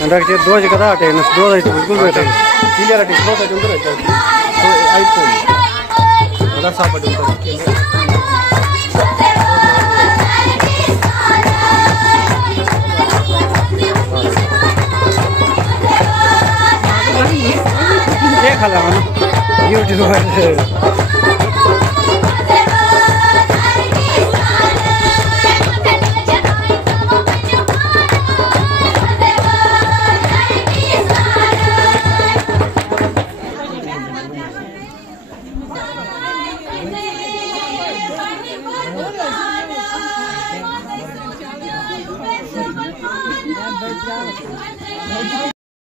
अंदर दो जगह आटे दो बिल्कुल बैठे क्लियर आटे दो साइड उधर तो आइटम उधर सापट उधर ये खाला यूट्यूबर